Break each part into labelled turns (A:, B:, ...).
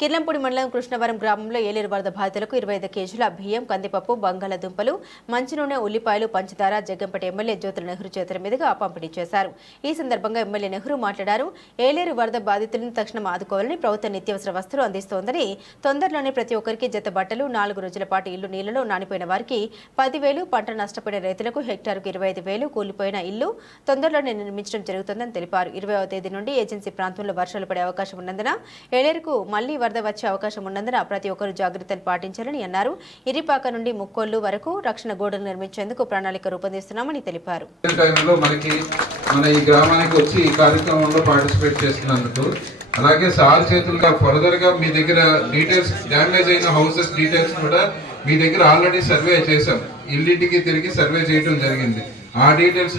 A: కిర్లంపూడి మండలం కృష్ణవరం గ్రామంలో ఏలేరు వరద బాధితులకు ఇరవై ఐదు కేజీల బియ్యం కందిపప్పు బంగాళదుంపలు మంచి నూనె ఉల్లిపాయలు పంచదార జగ్గంపేట ఎమ్మెల్యే జ్యోతుల నెహ్రూ చేతుల మీదుగా పంపిణీ చేశారు. ఈ సందర్భంగా ఎమ్మెల్యే నెహ్రూ మాట్లాడారు. ఏలేరు వరద బాధితులను తక్షణం ఆదుకోవాలని ప్రభుత్వం నిత్యావసర వస్తువులు అందిస్తోందని తొందరలోనే ప్రతి ఒక్కరికి జత బట్టలు నాలుగు రోజుల పాటు ఇల్లు నీళ్ళలో నానిపోయిన వారికి పదివేలు పంట నష్టపోయిన రైతులకు హెక్టార్కు ఇరవై ఐదు వేలు కూలిపోయిన ఇల్లు తొందరలోనే నిర్మించడం జరుగుతుందని తెలిపారు. ఇరవై తేదీ నుండి ఏజెన్సీ ప్రాంతంలో వర్షాలు పడే అవకాశం ఉన్నందున ఏలేరుకు మళ్ళీ వరద వచ్చే అవకాశం ఉన్నందున ప్రతి ఒక్కరూ జాగ్రత్తలు పాటించాలని అన్నారు. ఇరిపాక నుండి ముక్కోళ్ళు వరకు రక్షణ గోడలు నిర్మించేందుకు ప్రణాళిక రూపొందిస్తున్నామని తెలిపారు.
B: మనకి మన ఈ గ్రామానికి వచ్చి ఈ కార్యక్రమంలో పార్టిసిపేట్ చేస్తున్నందుకు అలాగే సార్ చేతులుగా ఫర్దర్గా మీ దగ్గర డీటెయిల్స్ డ్యామేజ్ అయిన హౌసెస్ డీటెయిల్స్ కూడా మీ దగ్గర ఆల్రెడీ సర్వే చేశాం. ఇల్లింటికి తిరిగి సర్వే చేయడం జరిగింది. ఆ డీటెయిల్స్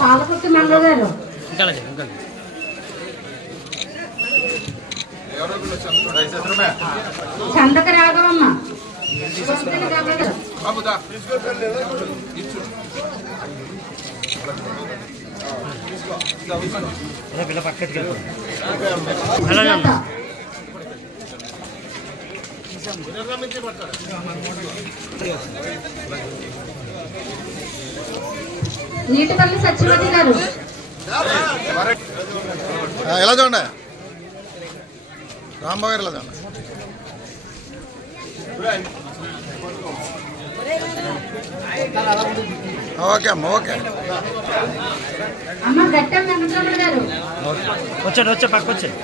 C: పాలకుర్తి మంగ గారు చందక రాఘవమ్మ గారు. సుజాత. నీటిపల్లి సత్యవతి గారు.
D: ఆ, ఎలా చూడండి? రాంబాబు గారు ఎలా చూడండి? ఓకే అమ్మ ఓకే.
C: అమ్మ గట్టం వెంకటరమణ గారు.
E: వచ్చాడు వచ్చా పక్క వచ్చాడు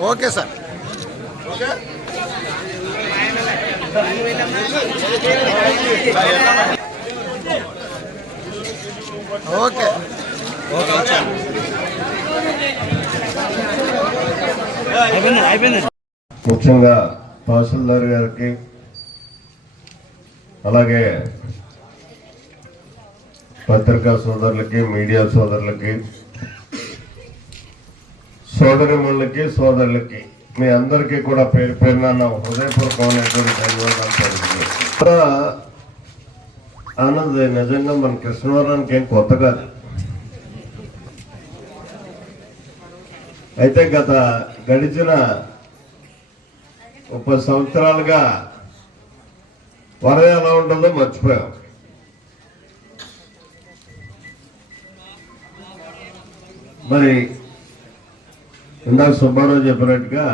D: ఓకే సార్. ఓకే.
F: ముఖ్యంగా తహసీల్దార్ గారికి అలాగే పత్రికా సోదరులకి మీడియా సోదరులకి సోదరిముళ్ళకి సోదరులకి మీ అందరికీ కూడా పేరు పేరున నా హృదయపూర్వకమైనటువంటి ధన్యవాదాలు తెలుపుతున్నాను. ఆనంద్ నిజంగా మన కృష్ణవరానికి ఏం కొత్త కాదు అయితే గత గడిచిన ముప్పై సంవత్సరాలుగా వరద ఎలా ఉంటుందో మర్చిపోయాం మరి ఇందాక సుబ్బారావు చెప్పినట్టుగా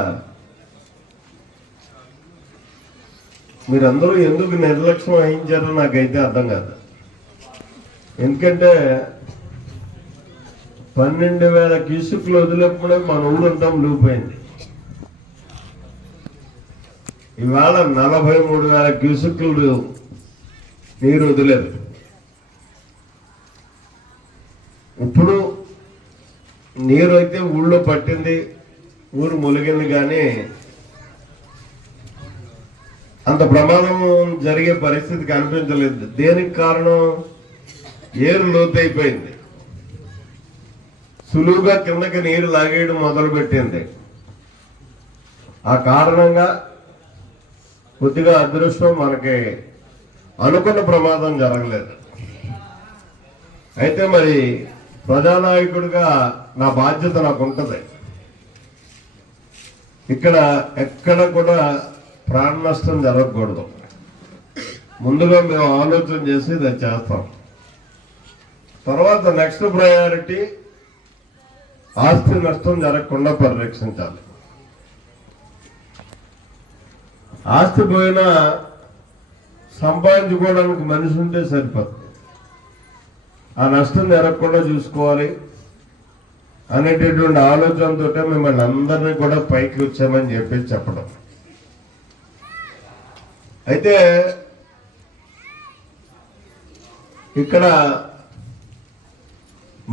F: మీరందరూ ఎందుకు నిర్లక్ష్యం వహించారో నాకైతే అర్థం కాదు. ఎందుకంటే పన్నెండు వేల క్యూసుకులు వదిలేప్పుడే మన ఊరంతా మునిగిపోయింది. ఇవాళ నలభై మూడు వేల క్యూసుకులు నీరు వదిలేదు. ఇప్పుడు నీరు అయితే ఊళ్ళో పట్టింది ఊరు ములిగింది కానీ అంత ప్రమాదం జరిగే పరిస్థితి కనిపించలేదు దేనికి కారణం? ఏరు లోతైపోయింది. సులువుగా కిందకి నీరు లాగేయడం మొదలుపెట్టింది. ఆ కారణంగా కొద్దిగా అదృష్టం మనకి అనుకున్న ప్రమాదం జరగలేదు. అయితే మరి ప్రజానాయకుడిగా నా బాధ్యత నాకు ఉంటుంది ఇక్కడ ఎక్కడ కూడా ప్రాణ నష్టం జరగకూడదు. ముందుగా మేము ఆలోచన చేసి ఇది చేస్తాం. తర్వాత నెక్స్ట్ ప్రయారిటీ ఆస్తి నష్టం జరగకుండా పరిరక్షించాలి. ఆస్తి పోయినా సంపాదించుకోవడానికి మనిషి ఉంటే సరిపోతుంది. ఆ నష్టం జరగకుండా చూసుకోవాలి. అనేటటువంటి ఆలోచనతో మిమ్మల్ని అందరినీ కూడా పైకి వచ్చామని చెప్పి చెప్పడం. అయితే ఇక్కడ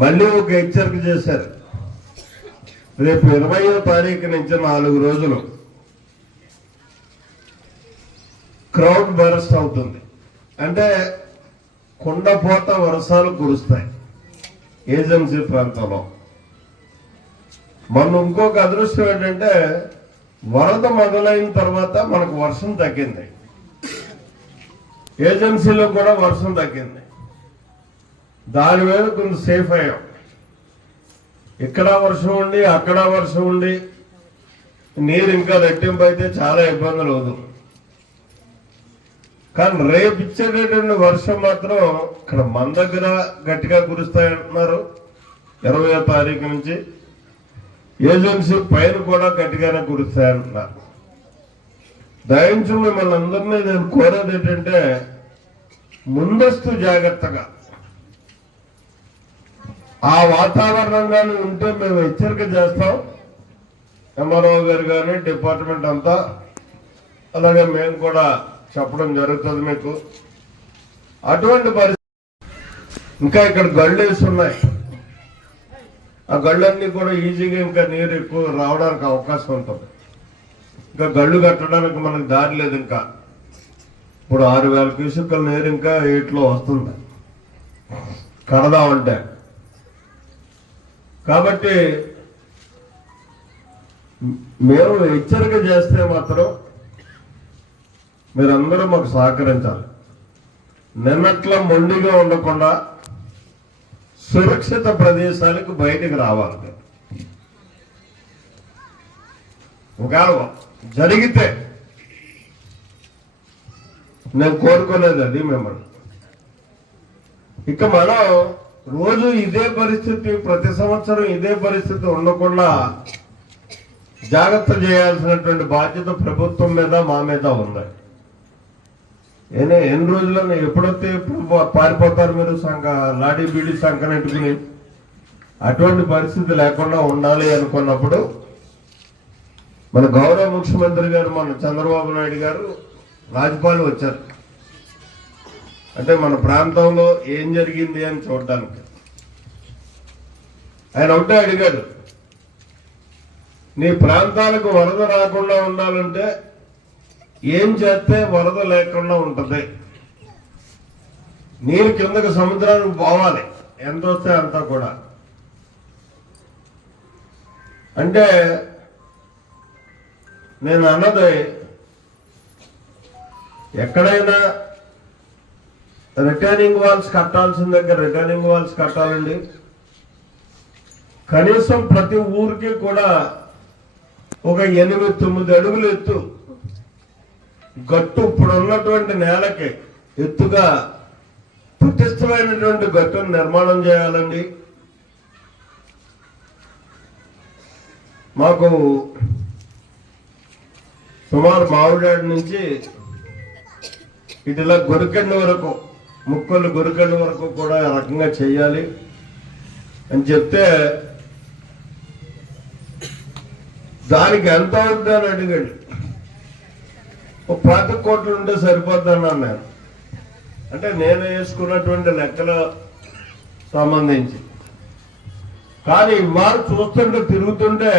F: మళ్ళీ ఒక హెచ్చరిక చేశారు. రేపు ఇరవయో తారీఖు నుంచి నాలుగు రోజులు క్రౌడ్ బరస్ట్ అవుతుంది. అంటే కుండపోత వర్షాలు కురుస్తాయి. ఏజెన్సీ ప్రాంతంలో. మొన్న ఇంకొక అదృష్టం ఏంటంటే వరద మొదలైన తర్వాత మనకు వర్షం తగ్గింది. ఏజెన్సీలో కూడా వర్షం తగ్గింది. దాని మీద కొంచెం సేఫ్ అయ్యాం. ఇక్కడ వర్షం ఉండి అక్కడ వర్షం ఉండి నీరు ఇంకా రెట్టింపు అయితే చాలా ఇబ్బందులు అవుతుంది కానీ రేపు ఇచ్చేటటువంటి వర్షం మాత్రం ఇక్కడ మన దగ్గర గట్టిగా కురుస్తాయంటున్నారు. ఇరవై తారీఖు నుంచి ఏజెన్సీ పైన కూడా గట్టిగానే కురుస్తాయంటున్నారు దయించు మిమ్మల్ని అందరినీ నేను కోరేది ఏంటంటే ముందస్తు జాగ్రత్తగా. ఆ వాతావరణంగానే ఉంటే మేము హెచ్చరిక చేస్తాం. ఎంఆర్ఓ గారు కానీ డిపార్ట్మెంట్ అంతా. అలాగే మేము కూడా చెప్పడం జరుగుతుంది మీకు. అటువంటి పరిస్థితి ఇంకా ఇక్కడ గళ్ళు వేసి ఉన్నాయి. ఆ గళ్ళన్నీ కూడా ఈజీగా ఇంకా నీరు ఎక్కువ రావడానికి అవకాశం ఉంటుంది. ఇంకా గళ్ళు కట్టడానికి మనకు దారి లేదు ఇంకా. ఇప్పుడు ఆరు వేల క్యూసెక్కుల నీరు ఇంకా వీటిలో వస్తుంది. కడదామంటే కాబట్టి మేము హెచ్చరిక చేస్తే మాత్రం మీరందరూ మాకు సహకరించాలి. నిన్నట్ల మొండిగా ఉండకుండా సురక్షిత ప్రదేశాలకు బయటికి రావాలి. ఒకవేళ జరిగితే నేను కోరుకోలేదు అది మిమ్మల్ని. ఇక మనం రోజు ఇదే పరిస్థితి ప్రతి సంవత్సరం ఇదే పరిస్థితి ఉండకుండా జాగ్రత్త చేయాల్సినటువంటి బాధ్యత ప్రభుత్వం మీద మా మీద ఉంది. ఎన్ని రోజుల్లో ఎప్పుడైతే ఎప్పుడు పారిపోతారు మీరు సంఘ లాడీ బీడీ సంకనెట్టుకుని అటువంటి పరిస్థితి లేకుండా ఉండాలి అనుకున్నప్పుడు మన గౌరవ ముఖ్యమంత్రి గారు మన చంద్రబాబు నాయుడు గారు రాజ్యపాల్ వచ్చారు. అంటే మన ప్రాంతంలో ఏం జరిగింది అని చూడడానికి. ఆయన ఒకటే అడిగాడు నీ ప్రాంతాలకు వరద రాకుండా ఉండాలంటే ఏం చేస్తే వరద లేకుండా ఉంటుంది? నీరు కిందకు సముద్రానికి పోవాలి. ఎంత వస్తే అంత కూడా. అంటే నేను అన్నది ఎక్కడైనా రిటర్నింగ్ వాల్స్ కట్టాల్సిన దగ్గర రిటర్నింగ్ వాల్స్ కట్టాలండి. కనీసం ప్రతి ఊరికి కూడా ఒక ఎనిమిది తొమ్మిది అడుగులు ఎత్తు. గట్టు ఇప్పుడు ఉన్నటువంటి నేలకి ఎత్తుగా పటిష్టమైనటువంటి గట్టును నిర్మాణం చేయాలండి. మాకు సుమారు మామిడాడి నుంచి ఇదిలా గొరికెండ వరకు ముక్కలు గొరికెండ వరకు కూడా రకంగా చేయాలి. అని చెప్తే దానికి ఎంత అవుతుందని అని అడిగాడు. పాత కోట్లు ఉంటే సరిపోద్దన్నాను నేను అంటే నేను వేసుకున్నటువంటి లెక్కల సంబంధించి. కానీ వారు చూస్తుంటే తిరుగుతుంటే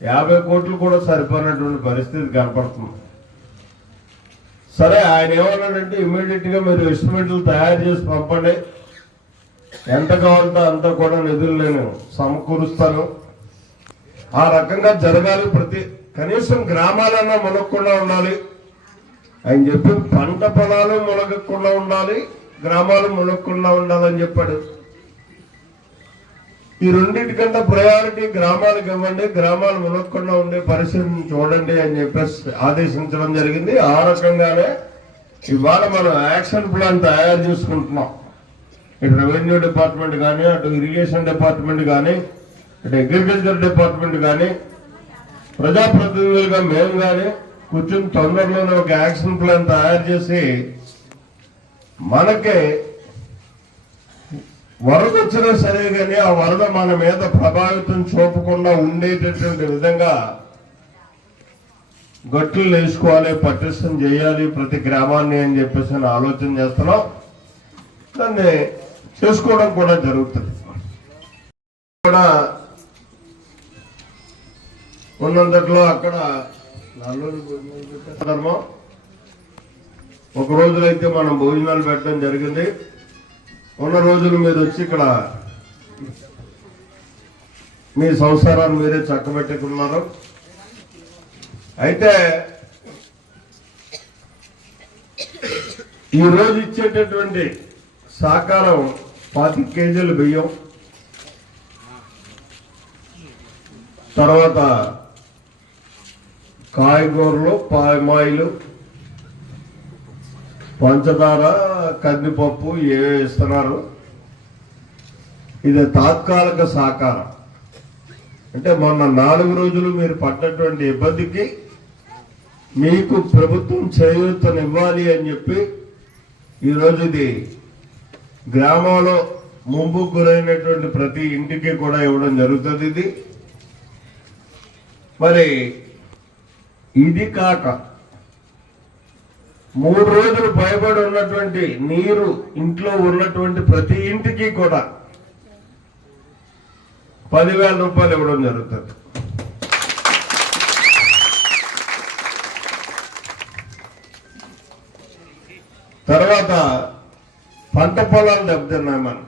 F: యాభై కోట్లు కూడా సరిపోయినటువంటి పరిస్థితి కనపడుతుంది. సరే ఆయన ఏమన్నాడంటే ఇమ్మీడియట్గా మీరు ఎస్టిమేట్లు తయారు చేసి పంపండి. ఎంత కావాలంటే అంత కూడా నిధులు నేను సమకూరుస్తాను. ఆ రకంగా జరగాలి ప్రతి కనీసం గ్రామాలన్నా మునగకుండా ఉండాలి. ఆయన చెప్పి పంట పొలాలు మునగకుండా ఉండాలి గ్రామాలు మునగకుండా ఉండాలని చెప్పాడు. ఈ రెండింటికంటే ప్రయారిటీ గ్రామాలకు ఇవ్వండి గ్రామాలు మునగకుండా ఉండే పరిస్థితిని చూడండి అని చెప్పేసి ఆదేశించడం జరిగింది. ఆ రకంగానే ఇవాళ మనం యాక్షన్ ప్లాన్ తయారు చేసుకుంటున్నాం. ఇటు రెవెన్యూ డిపార్ట్మెంట్ కానీ అటు ఇరిగేషన్ డిపార్ట్మెంట్ కానీ అటు అగ్రికల్చర్ డిపార్ట్మెంట్ కానీ ప్రజాప్రతినిధులుగా మేము కానీ కూర్చుని తొందరలోనే ఒక యాక్షన్ ప్లాన్ తయారు చేసి మనకి వరద వచ్చినా సరే కానీ ఆ వరద మన మీద ప్రభావితం చూపకుండా ఉండేటటువంటి విధంగా గట్లు వేసుకోవాలి పటిష్టం చేయాలి ప్రతి గ్రామాన్ని అని చెప్పేసి ఆలోచన చేస్తున్నాం. దాన్ని చేసుకోవడం కూడా జరుగుతుంది. కూడా ఉన్నంతట్లో అక్కడ నల్లూరు భోజనాలు పెట్టారు. ఒక రోజులైతే మనం భోజనాలు పెట్టడం జరిగింది. ఉన్న రోజులు మీరు వచ్చి ఇక్కడ మీ సంసారాన్ని మీరే చక్కబెట్టుకున్నారు. అయితే ఈరోజు ఇచ్చేటటువంటి సాకారం పాతి కేజీలు బియ్యం. తర్వాత కాయగూరలు పామాయిలు పంచదార కందిపప్పు ఏ ఇస్తున్నారు. ఇది తాత్కాలిక సహకారం అంటే మొన్న నాలుగు రోజులు మీరు పడ్డటువంటి ఇబ్బందికి మీకు ప్రభుత్వం చేయూతనివ్వాలి అని చెప్పి ఈరోజు ఇది గ్రామంలో ముంపు గురైనటువంటి ప్రతి ఇంటికి కూడా ఇవ్వడం జరుగుతుంది ఇది. మరి ఇది కాక మూడు రోజులు భయపడి ఉన్నటువంటి నీరు ఇంట్లో ఉన్నటువంటి ప్రతి ఇంటికి కూడా పదివేల రూపాయలు ఇవ్వడం జరుగుతుంది. తర్వాత పంట పొలాలు దెబ్బతిన్నాయి మనకు.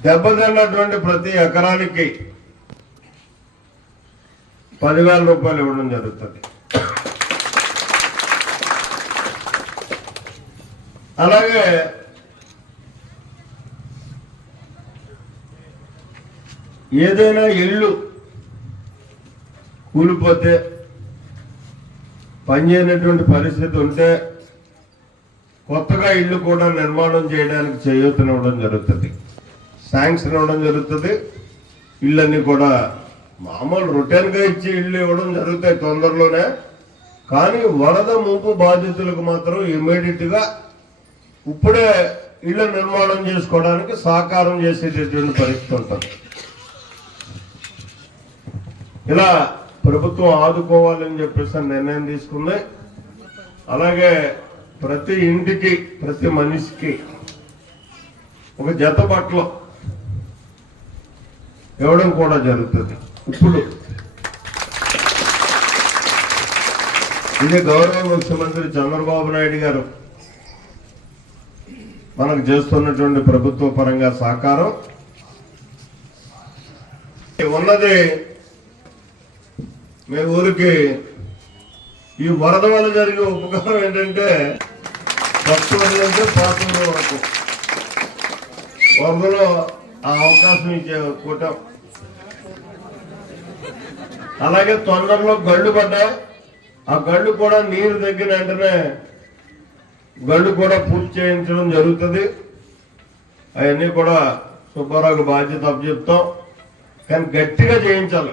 F: దెబ్బతిన్నటువంటి ప్రతి ఎకరానికి పదివేల రూపాయలు ఇవ్వడం జరుగుతుంది. అలాగే ఏదైనా ఇల్లు కూలిపోతే పనిచేయనటువంటి పరిస్థితి ఉంటే కొత్తగా ఇల్లు కూడా నిర్మాణం చేయడానికి చేయూతనివ్వడం జరుగుతుంది. శాంక్షన్ ఇవ్వడం జరుగుతుంది. ఇళ్ళన్నీ కూడా మామూలు రొటీన్గా ఇచ్చి ఇల్లు ఇవ్వడం జరుగుతాయి తొందరలోనే. కానీ వరద ముంపు బాధితులకు మాత్రం ఇమ్మీడియట్గా ఇప్పుడే ఇళ్ళ నిర్మాణం చేసుకోవడానికి సహకారం చేసేటటువంటి పరిస్థితి ఉంటుంది. ఇలా ప్రభుత్వం ఆదుకోవాలని చెప్పేసి నిర్ణయం తీసుకుంది. అలాగే ప్రతి ఇంటికి ప్రతి మనిషికి ఒక జత బట్టలు ఇవ్వడం కూడా జరుగుతుంది. ఇప్పుడు ఇది గౌరవ ముఖ్యమంత్రి చంద్రబాబు నాయుడు గారు మనకు చేస్తున్నటువంటి ప్రభుత్వ పరంగా సహకారం ఉన్నది మీ ఊరికి ఈ వరద వల్ల జరిగే ఉపకారం ఏంటంటే ఫస్ట్ అంటే పాత్ర వరకు. వరదలో ఆ అవకాశం ఇచ్చే కూటమి అలాగే తొందరలో గళ్ళు పడ్డాయి. ఆ గళ్ళు కూడా నీరు తగ్గిన వెంటనే గళ్ళు కూడా పూర్తి చేయించడం జరుగుతుంది. అవన్నీ కూడా సుబ్బారావుకి బాధ్యత అప్పచెప్తాం. కానీ గట్టిగా చేయించాలి.